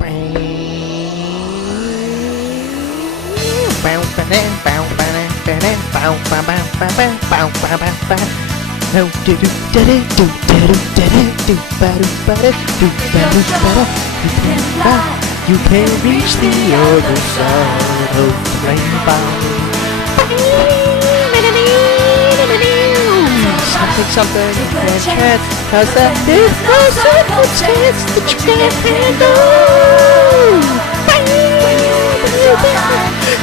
You can reach the other side of the rainbow. Something you can't chance, cause that is no circumstance that you can't handle.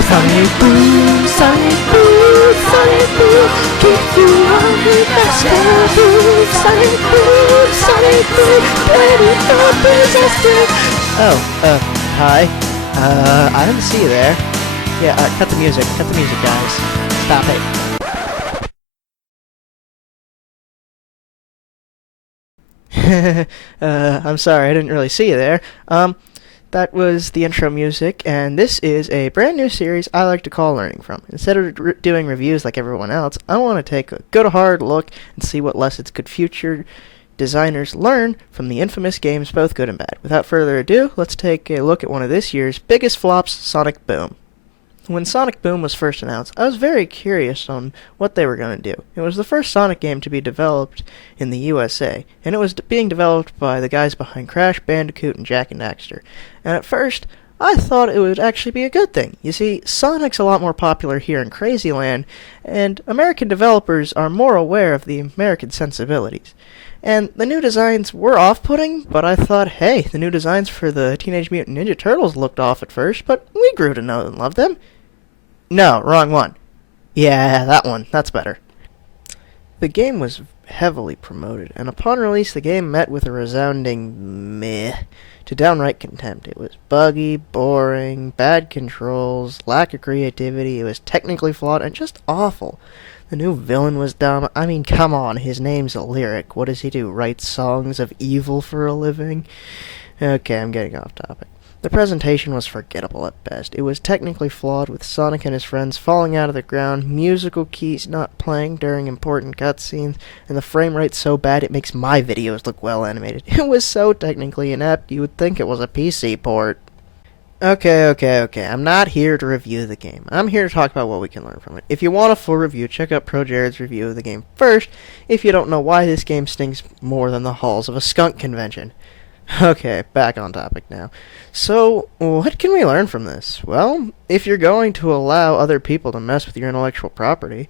Sonic boom, sonic boom, sonic boom, give you all the best of it. Sonic boom, ready for disaster. Oh, hi. I didn't see you there. Yeah, cut the music, guys. Stop it. I'm sorry, I didn't really see you there. That was the intro music, and this is a brand new series I like to call Learning From. Instead of doing reviews like everyone else, I want to take a good hard look and see what lessons could future designers learn from the infamous games, both good and bad. Without further ado, let's take a look at one of this year's biggest flops, Sonic Boom. When Sonic Boom was first announced, I was very curious on what they were going to do. It was the first Sonic game to be developed in the USA, and it was being developed by the guys behind Crash Bandicoot and Jak and Daxter. And at first, I thought it would actually be a good thing. You see, Sonic's a lot more popular here in Crazyland, and American developers are more aware of the American sensibilities. And the new designs were off-putting, but I thought, hey, the new designs for the Teenage Mutant Ninja Turtles looked off at first, but we grew to know and love them. No, wrong one. Yeah, that one. That's better. The game was heavily promoted, and upon release the game met with a resounding meh to downright contempt. It was buggy, boring, bad controls, lack of creativity, it was technically flawed, and just awful. The new villain was dumb. I mean, come on, his name's a Lyric. What does he do, write songs of evil for a living? Okay, I'm getting off topic. The presentation was forgettable at best. It was technically flawed, with Sonic and his friends falling out of the ground, musical keys not playing during important cutscenes, and the frame rate so bad it makes my videos look well animated. It was so technically inept, you would think it was a PC port. Okay. I'm not here to review the game. I'm here to talk about what we can learn from it. If you want a full review, check out ProJared's review of the game first, if you don't know why this game stinks more than the halls of a skunk convention. Okay, back on topic now. So, what can we learn from this? Well, if you're going to allow other people to mess with your intellectual property,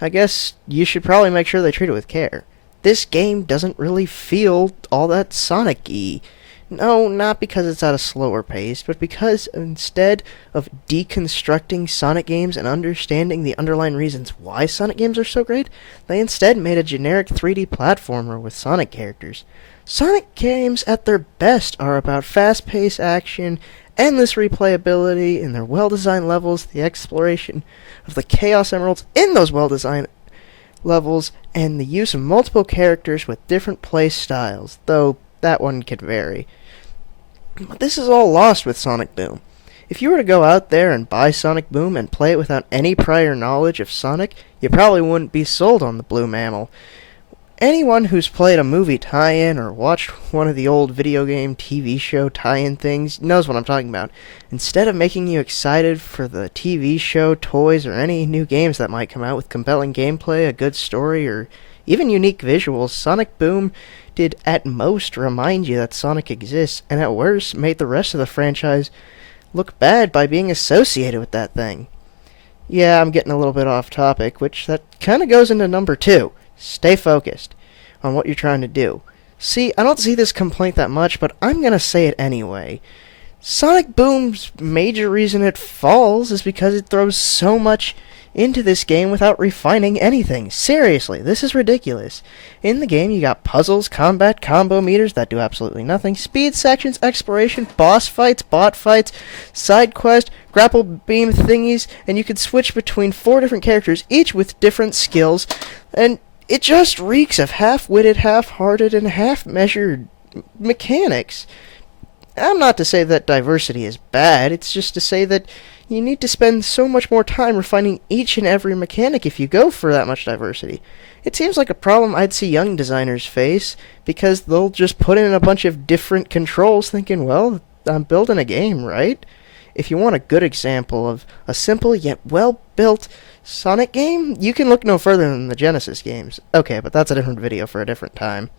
I guess you should probably make sure they treat it with care. This game doesn't really feel all that Sonic-y. No, not because it's at a slower pace, but because instead of deconstructing Sonic games and understanding the underlying reasons why Sonic games are so great, they instead made a generic 3D platformer with Sonic characters. Sonic games at their best are about fast-paced action, endless replayability in their well-designed levels, the exploration of the Chaos Emeralds in those well-designed levels, and the use of multiple characters with different play styles, though that one could vary. But this is all lost with Sonic Boom. If you were to go out there and buy Sonic Boom and play it without any prior knowledge of Sonic, you probably wouldn't be sold on the Blue Mammal. Anyone who's played a movie tie-in or watched one of the old video game TV show tie-in things knows what I'm talking about. Instead of making you excited for the TV show, toys, or any new games that might come out with compelling gameplay, a good story, or even unique visuals, Sonic Boom did at most remind you that Sonic exists, and at worst made the rest of the franchise look bad by being associated with that thing. Yeah, I'm getting a little bit off topic, which that kind of goes into number 2. Stay focused on what you're trying to do. See, I don't see this complaint that much, but I'm going to say it anyway. Sonic Boom's major reason it falls is because it throws so much into this game without refining anything. Seriously, this is ridiculous. In the game, you got puzzles, combat, combo meters that do absolutely nothing, speed sections, exploration, boss fights, bot fights, side quest, grapple beam thingies, and you could switch between 4 different characters, each with different skills, and it just reeks of half-witted, half-hearted, and half-measured mechanics. I'm not to say that diversity is bad, it's just to say that you need to spend so much more time refining each and every mechanic if you go for that much diversity. It seems like a problem I'd see young designers face, because they'll just put in a bunch of different controls thinking, well, I'm building a game, right? If you want a good example of a simple yet well-built Sonic game, you can look no further than the Genesis games. Okay, but that's a different video for a different time.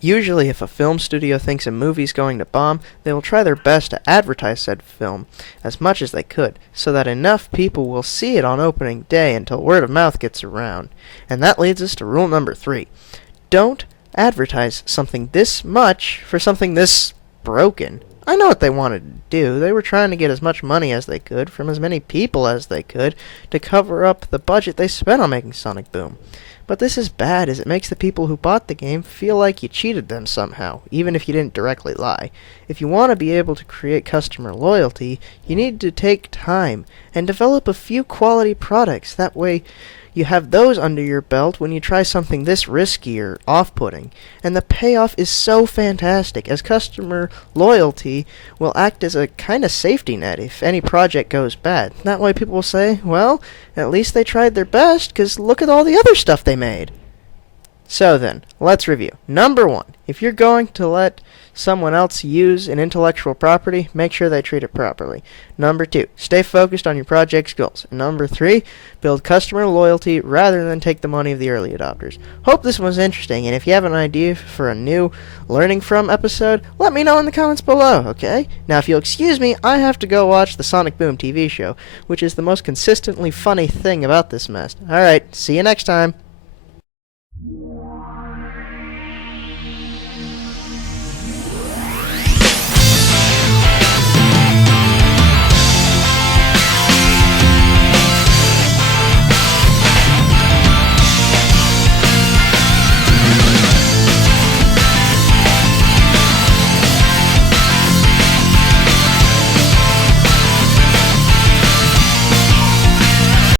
Usually, if a film studio thinks a movie's going to bomb, they will try their best to advertise said film as much as they could, so that enough people will see it on opening day until word of mouth gets around. And that leads us to rule number 3. Don't advertise something this much for something this broken. I know what they wanted to do. They were trying to get as much money as they could from as many people as they could to cover up the budget they spent on making Sonic Boom. But this is bad, as it makes the people who bought the game feel like you cheated them somehow, even if you didn't directly lie. If you want to be able to create customer loyalty, you need to take time and develop a few quality products. That way you have those under your belt when you try something this risky or off-putting. And the payoff is so fantastic, as customer loyalty will act as a kind of safety net if any project goes bad. That way people will say, well, at least they tried their best, 'cause look at all the other stuff they made. So then, let's review. Number 1, if you're going to let someone else use an intellectual property, make sure they treat it properly. Number 2, stay focused on your project's goals. Number 3, build customer loyalty rather than take the money of the early adopters. Hope this was interesting, and if you have an idea for a new Learning From episode, let me know in the comments below, okay? Now, if you'll excuse me, I have to go watch the Sonic Boom TV show, which is the most consistently funny thing about this mess. Alright, see you next time.